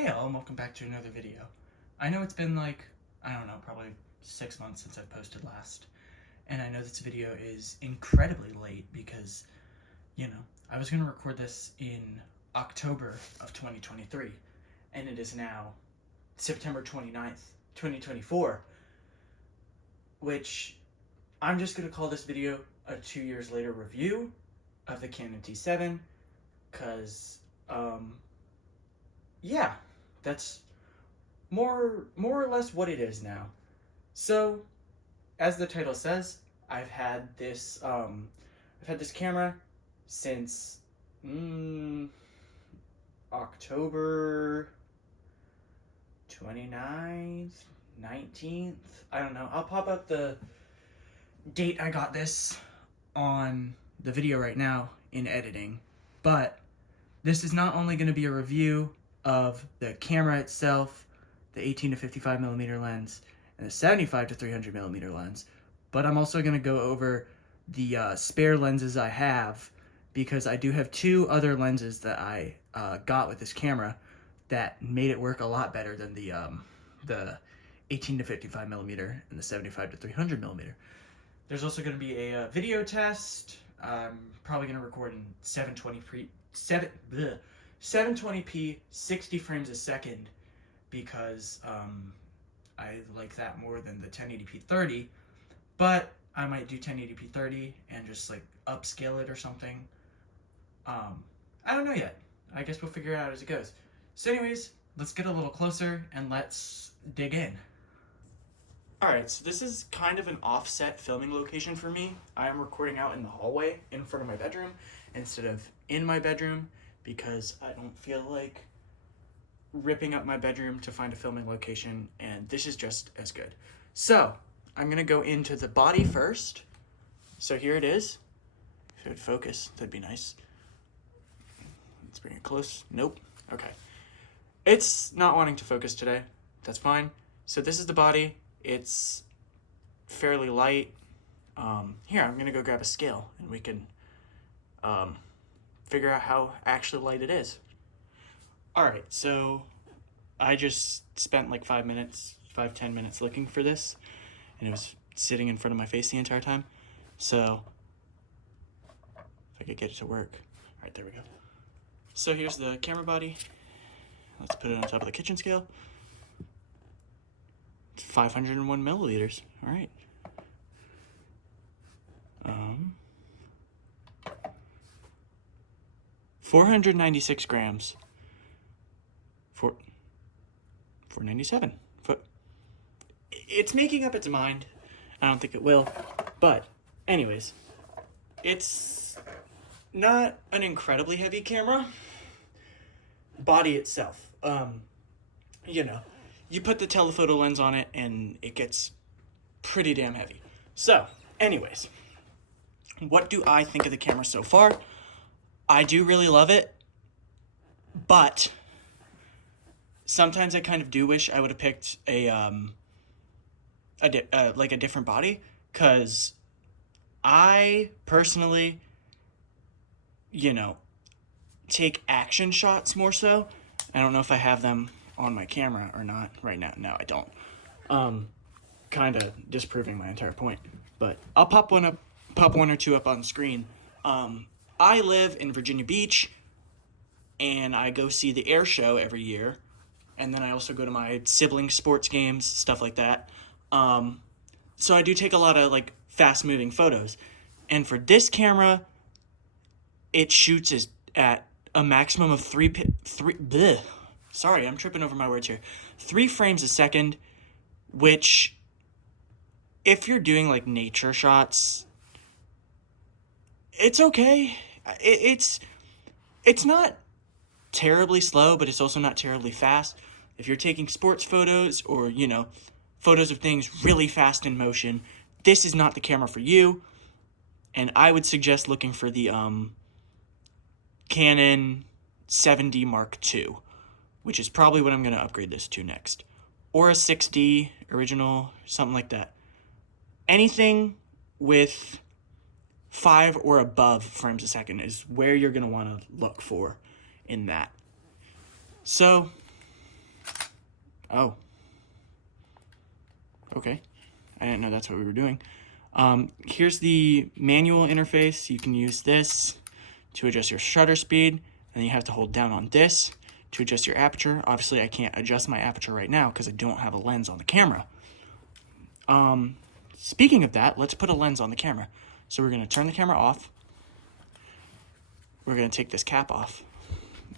Hey all, and welcome back to another video. I know it's been like, I don't know, probably 6 months since I posted last. And I know this video is incredibly late because, I was going to record this in October of 2023. And it is now September 29th, 2024. Which, I'm just going to call this video a 2 years later review of the Canon T7. Because, yeah, that's more or less what it is now. So, as the title says, I've had this camera since October 29th, 19th. I don't know. I'll pop up the date I got this on the video right now in editing, but this is not only going to be a review of the camera itself, the 18 to 55 millimeter lens, and the 75 to 300 millimeter lens, but I'm also going to go over the spare lenses I have, because I do have two other lenses that I got with this camera that made it work a lot better than the 18 to 55 millimeter and the 75 to 300 millimeter. There's also going to be a video test. I'm probably going to record in 720p 60 frames a second because I like that more than the 1080p 30, but I might do 1080p 30 and just like upscale it or something. I don't know yet. I guess we'll figure it out as it goes. So anyways, let's get a little closer and let's dig in. Alright, so this is kind of an offset filming location for me. I am recording out in the hallway in front of my bedroom instead of in my bedroom because I don't feel like ripping up my bedroom to find a filming location, and this is just as good. So, I'm going to go into the body first. So here it is. If it would focus, that'd be nice. Let's bring it close. Nope. Okay. It's not wanting to focus today. That's fine. So this is the body. It's fairly light. Here, I'm going to go grab a scale and we can figure out how actually light it is. Alright, so I just spent like 5-10 minutes looking for this, and it was sitting in front of my face the entire time. So, if I could get it to work. Alright, there we go. So here's the camera body. Let's put it on top of the kitchen scale. It's 501 milliliters. Alright. 496 grams. 497. It's making up its mind. I don't think it will. But, anyways, it's not an incredibly heavy camera. Body itself. You put the telephoto lens on it and it gets pretty damn heavy. So, anyways, what do I think of the camera so far? I do really love it, but sometimes I kind of do wish I would have picked a different body, because I personally, take action shots more so. I don't know if I have them on my camera or not right now. No, I don't. Kind of disproving my entire point, but I'll pop one or two up on screen. I live in Virginia Beach, and I go see the air show every year. And then I also go to my siblings' sports games, stuff like that. So I do take a lot of like fast-moving photos. And for this camera, it shoots at a maximum of 3 frames a second, which, if you're doing like nature shots, it's okay. It's not terribly slow, but it's also not terribly fast. If you're taking sports photos or, photos of things really fast in motion, this is not the camera for you. And I would suggest looking for the Canon 7D Mark II, which is probably what I'm going to upgrade this to next. Or a 6D original, something like that. Anything with 5 or above frames a second is where you're going to want to look for in that. So, Oh. Okay. I didn't know that's what we were doing. Here's the manual interface. You can use this to adjust your shutter speed, and you have to hold down on this to adjust your aperture. Obviously, I can't adjust my aperture right now because I don't have a lens on the camera. Speaking of that, let's put a lens on the camera. So we're going to turn the camera off. We're going to take this cap off.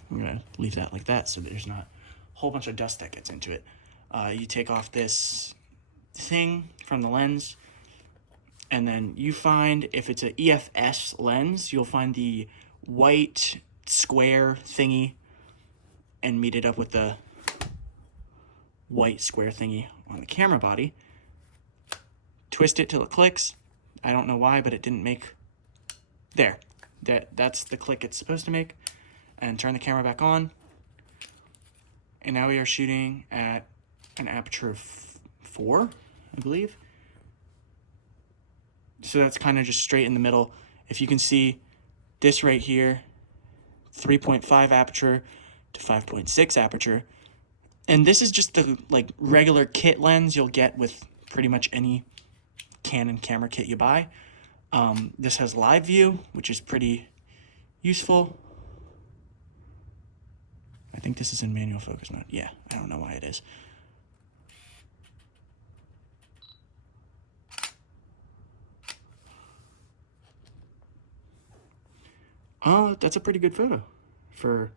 We're going to leave that like that so that there's not a whole bunch of dust that gets into it. You take off this thing from the lens, and then you find, if it's an EOS lens, you'll find the white square thingy and meet it up with the white square thingy on the camera body. Twist it till it clicks. I don't know why, but it didn't make. There. That's the click it's supposed to make. And turn the camera back on. And now we are shooting at an aperture of 4, I believe. So that's kind of just straight in the middle. If you can see this right here, 3.5 aperture to 5.6 aperture. And this is just the like regular kit lens you'll get with pretty much any Canon camera kit you buy. This has live view, which is pretty useful. I think this is in manual focus mode. Yeah, I don't know why it is. That's a pretty good photo for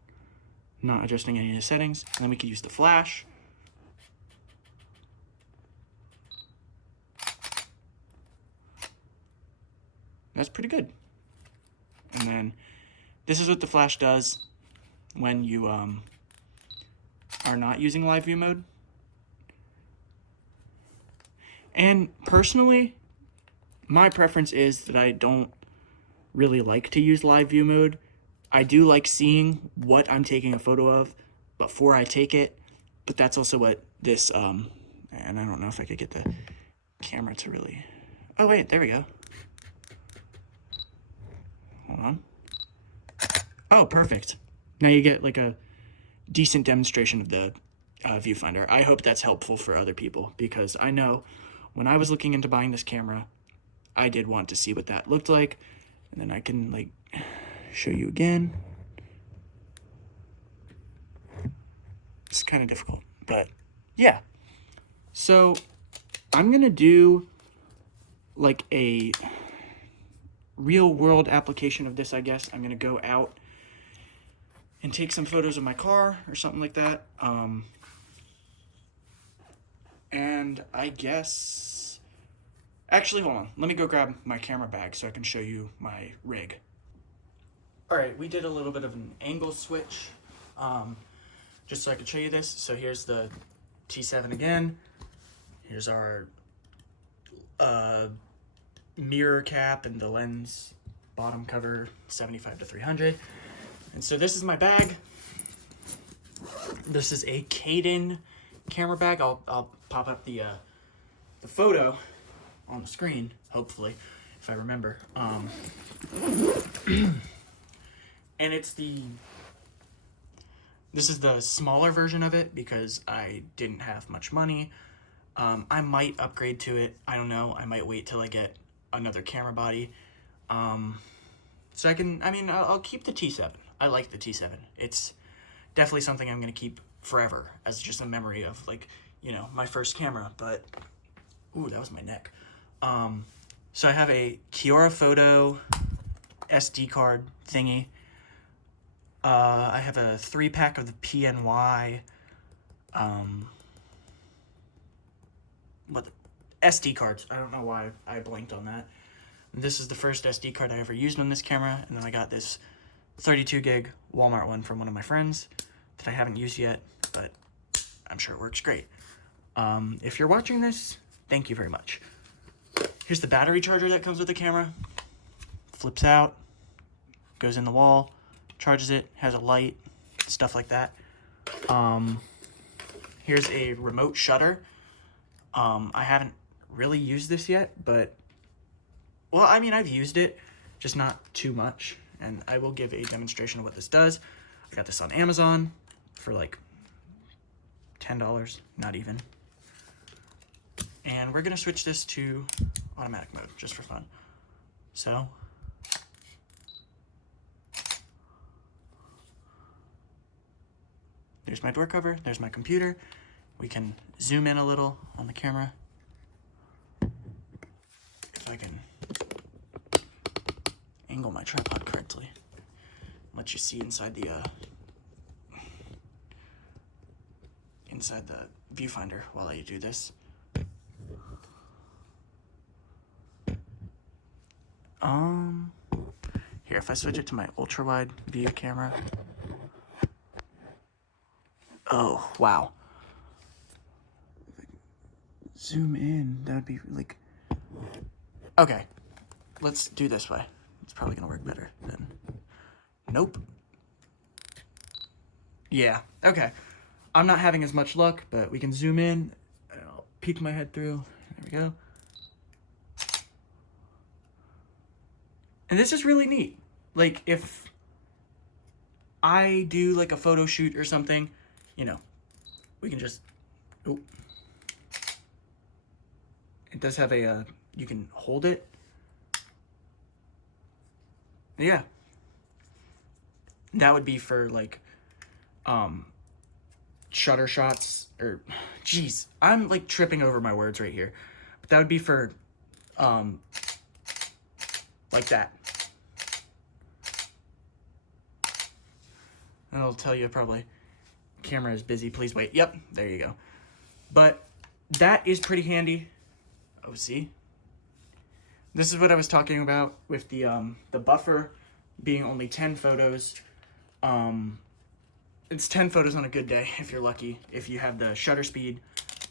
not adjusting any of the settings. And then we could use the flash. That's pretty good. And then this is what the flash does when you are not using live view mode. And personally, my preference is that I don't really like to use live view mode. I do like seeing what I'm taking a photo of before I take it, but that's also what this, and I don't know if I could get the camera to really, oh wait, there we go. Hold on. Oh, perfect. Now you get like a decent demonstration of the viewfinder. I hope that's helpful for other people, because I know when I was looking into buying this camera, I did want to see what that looked like. And then I can like show you again. It's kind of difficult, but yeah. So I'm gonna do like a real world application of this, I guess. I'm gonna go out and take some photos of my car or something like that. And I guess, actually, hold on. Let me go grab my camera bag so I can show you my rig. All right, we did a little bit of an angle switch, just so I could show you this. So here's the T7 again. Here's our mirror cap and the lens bottom cover, 75 to 300. And so this is my bag. This is a Canon camera bag. I'll pop up the photo on the screen, hopefully, if I remember. And this is the smaller version of it because I didn't have much money. I might upgrade to it. I don't know. I might wait till I get another camera body. So I'll keep the T7. I like the T7. It's definitely something I'm going to keep forever as just a memory of, like, you know, my first camera. But, ooh, that was my neck. So I have a Kiora Photo SD card thingy. I have a 3-pack of the PNY, SD cards. I don't know why I blanked on that. This is the first SD card I ever used on this camera, and then I got this 32 gig Walmart one from one of my friends that I haven't used yet, but I'm sure it works great. If you're watching this, thank you very much. Here's the battery charger that comes with the camera. Flips out, goes in the wall, charges it, has a light, stuff like that. Here's a remote shutter. I haven't really used this yet, but, well, I mean, I've used it, just not too much, and I will give a demonstration of what this does. I got this on Amazon for like $10, not even. And we're gonna switch this to automatic mode, just for fun. So, there's my door cover, there's my computer. We can zoom in a little on the camera. If I can angle my tripod correctly. Let you see inside the viewfinder while I do this. Here, if I switch it to my ultra wide view camera. Oh, wow. If I zoom in, that would be like, okay, let's do this way. It's probably gonna work better than, nope. Yeah, okay. I'm not having as much luck, but we can zoom in, and I'll peek my head through. There we go. And this is really neat. Like, if I do like a photo shoot or something, you know, we can just, oh. It does have a, you can hold it. Yeah. That would be for like, shutter shots, or, geez, I'm like tripping over my words right here. But that would be for, like that. And it'll tell you probably, camera is busy, please wait. Yep, there you go. But that is pretty handy. Oh, see? This is what I was talking about with the buffer being only 10 photos. It's 10 photos on a good day, if you're lucky, if you have the shutter speed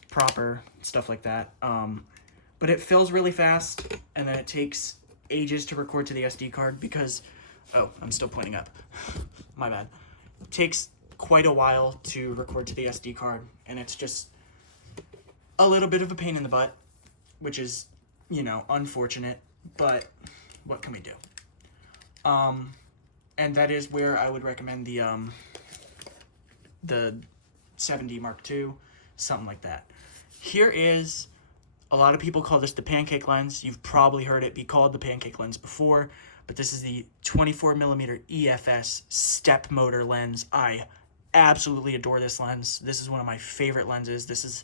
proper, stuff like that. But it fills really fast, and then it takes ages to record to the SD card because, oh, I'm still pointing up. My bad. It takes quite a while to record to the SD card, and it's just a little bit of a pain in the butt, which is, you know, unfortunate, but what can we do? And that is where I would recommend the 7D Mark II, something like that. Here is, a lot of people call this the pancake lens. You've probably heard it be called the pancake lens before, but this is the 24mm EFS step motor lens. I absolutely adore this lens. This is one of my favorite lenses. This is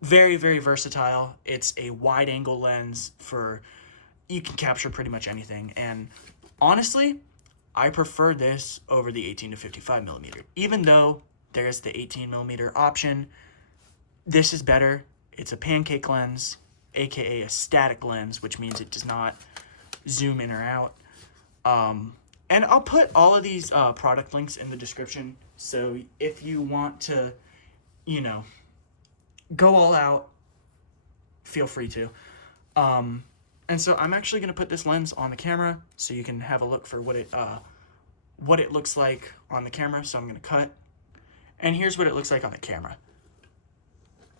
very, very versatile. It's a wide angle lens for, you can capture pretty much anything. And honestly, I prefer this over the 18 to 55mm. Even though there's the 18mm option, this is better. It's a pancake lens, aka a static lens, which means it does not zoom in or out. And I'll put all of these product links in the description, so if you want to, you know, go all out, feel free to. And so I'm actually going to put this lens on the camera so you can have a look for what it looks like on the camera. So I'm going to cut. And here's what it looks like on the camera.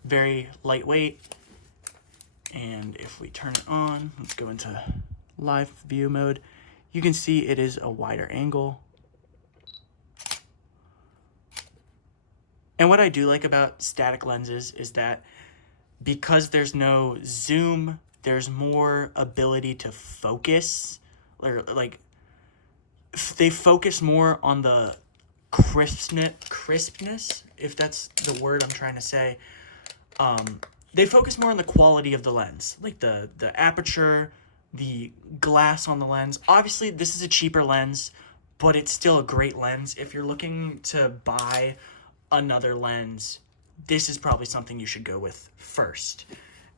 Very lightweight. And if we turn it on, let's go into live view mode. You can see it is a wider angle. And what I do like about static lenses is that because there's no zoom, there's more ability to focus, or like they focus more on the crispness, if that's the word I'm trying to say. They focus more on the quality of the lens, like the aperture, the glass on the lens. Obviously, this is a cheaper lens, but it's still a great lens. If you're looking to buy another lens, this is probably something you should go with first.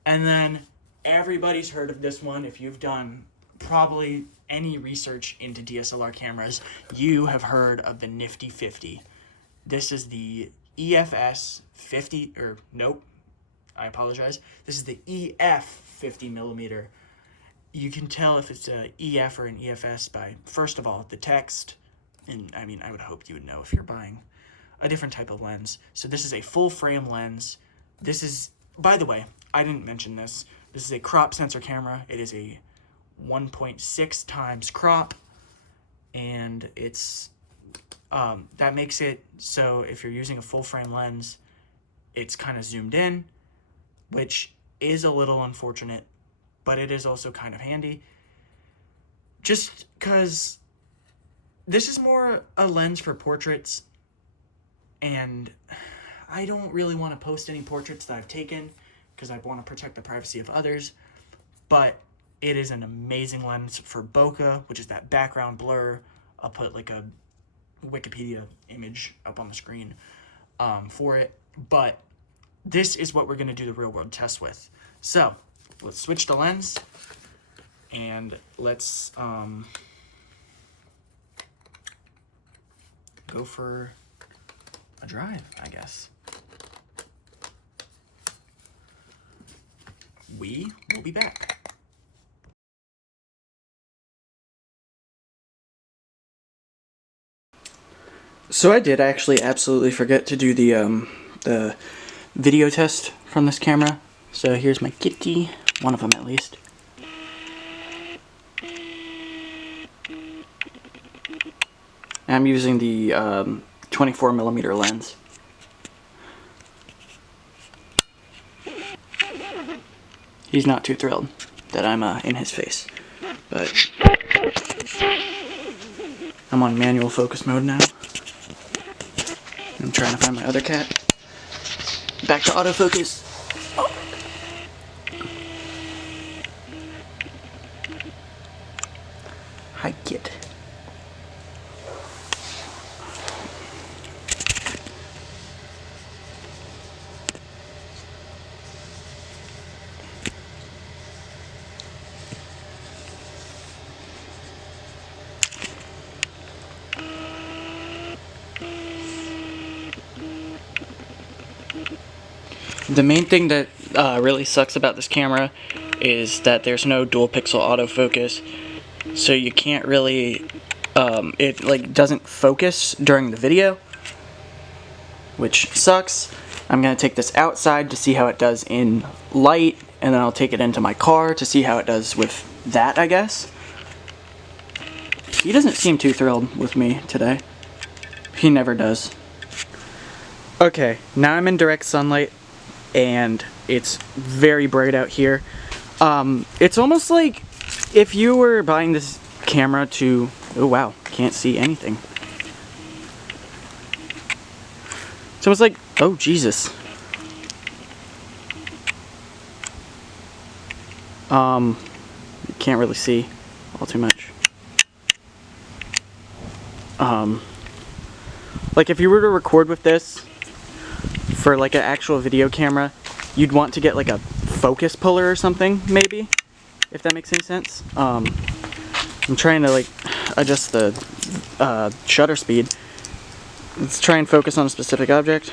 And then everybody's heard of this one. If you've done probably any research into DSLR cameras, you have heard of the Nifty 50. This is the EFS 50, or nope, I apologize. This is the EF 50mm. You can tell if it's a EF or an EFS by, first of all, the text. And I mean, I would hope you would know if you're buying a different type of lens. So this is a full frame lens. This is, by the way, I didn't mention this. This is a crop sensor camera. It is a 1.6 times crop, and it's that makes it so if you're using a full frame lens, it's kind of zoomed in, which is a little unfortunate, but it is also kind of handy. Just because this is more a lens for portraits, and I don't really want to post any portraits that I've taken because I want to protect the privacy of others, but it is an amazing lens for bokeh, which is that background blur. I'll put like a Wikipedia image up on the screen for it, but this is what we're going to do the real world test with. So let's switch the lens and let's go for a drive, I guess. We will be back. So I did actually absolutely forget to do the video test from this camera. So here's my kitty, one of them at least. I'm using the 24mm lens. He's not too thrilled that I'm in his face, but I'm on manual focus mode now. I'm trying to find my other cat. Back to autofocus. Oh. Hi, kid. The main thing that really sucks about this camera is that there's no dual pixel autofocus, so you can't really, it like doesn't focus during the video, which sucks. I'm gonna take this outside to see how it does in light, and then I'll take it into my car to see how it does with that, I guess. He doesn't seem too thrilled with me today. He never does. Okay, now I'm in direct sunlight, and it's very bright out here. It's almost like if you were buying this camera to... Oh wow, can't see anything. It's almost like... Oh Jesus. You can't really see all too much. Like if you were to record with this for like an actual video camera, you'd want to get like a focus puller or something, maybe, if that makes any sense. I'm trying to like adjust the shutter speed. Let's try and focus on a specific object.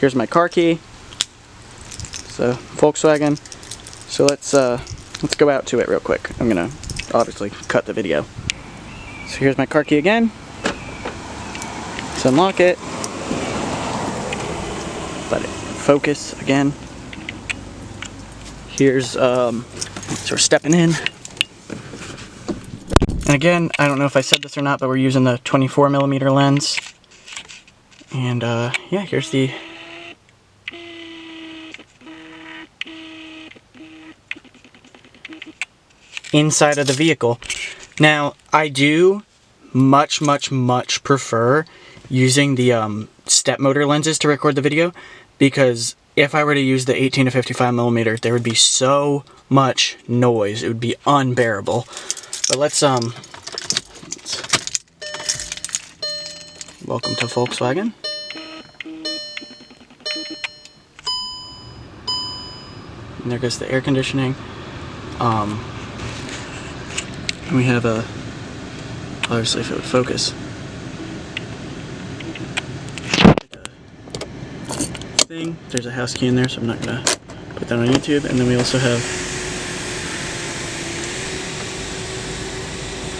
Here's my car key. So Volkswagen. So let's go out to it real quick. I'm gonna obviously cut the video. So here's my car key again. Let's unlock it. Let it focus again. Here's so we're stepping in. And again, I don't know if I said this or not, but we're using the 24mm lens. And yeah, here's the inside of the vehicle. Now, I do much prefer using the step motor lenses to record the video, because if I were to use the 18 to 55mm, there would be so much noise. It would be unbearable. But let's welcome to Volkswagen. And there goes the air conditioning. We have a, obviously if it would focus, thing. There's a house key in there, so I'm not gonna put that on YouTube. And then we also have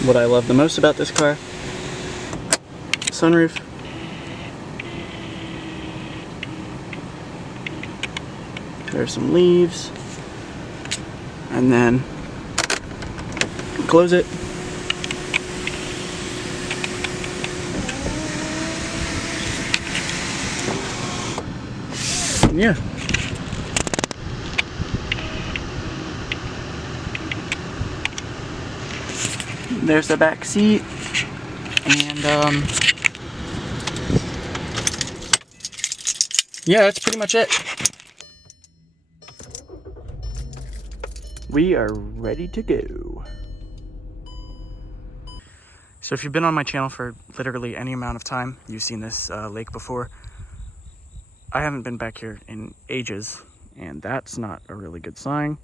what I love the most about this car, sunroof. There's some leaves, and then close it. Yeah. There's the back seat, and yeah, that's pretty much it. We are ready to go. So if you've been on my channel for literally any amount of time, you've seen this lake before. I haven't been back here in ages, and that's not a really good sign.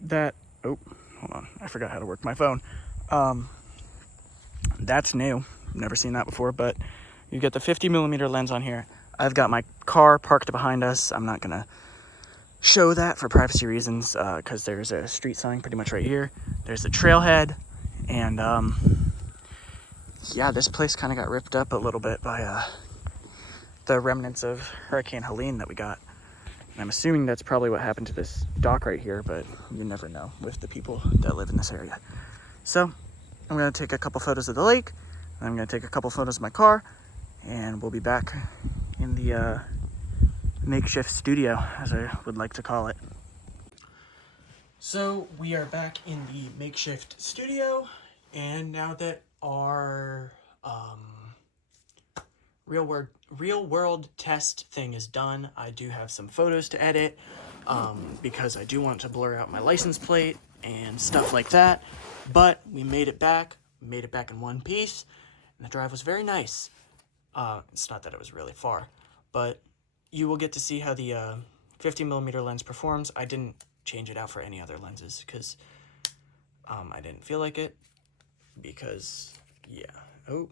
That, oh, hold on, I forgot how to work my phone. That's new, never seen that before, but you get the 50mm lens on here. I've got my car parked behind us. I'm not gonna show that for privacy reasons, because there's a street sign pretty much right here. There's a trailhead, and yeah, this place kind of got ripped up a little bit by the remnants of Hurricane Helene that we got. And I'm assuming that's probably what happened to this dock right here, but you never know with the people that live in this area. So I'm gonna take a couple photos of the lake, and I'm gonna take a couple photos of my car, and we'll be back in the makeshift studio, as I would like to call it. So we are back in the makeshift studio, and now that our real world test thing is done, I do have some photos to edit, because I do want to blur out my license plate and stuff like that. But we made it back in one piece, and the drive was very nice. It's not that it was really far, but you will get to see how the 50mm lens performs. I didn't change it out for any other lenses because I didn't feel like it, because yeah. Oh,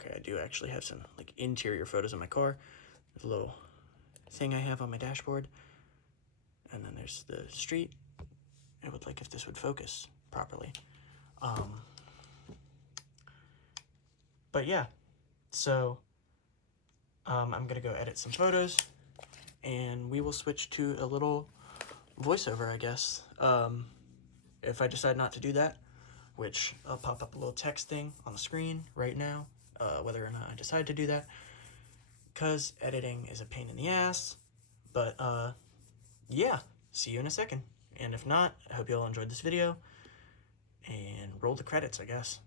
okay, I do actually have some like interior photos of my car. There's a little thing I have on my dashboard, and then there's the street. I would like if this would focus properly. But yeah, so I'm gonna go edit some photos, and we will switch to a little voiceover, I guess. If I decide not to do that, which I'll pop up a little text thing on the screen right now, whether or not I decide to do that, because editing is a pain in the ass. But yeah, see you in a second. And if not, I hope you all enjoyed this video, and roll the credits, I guess.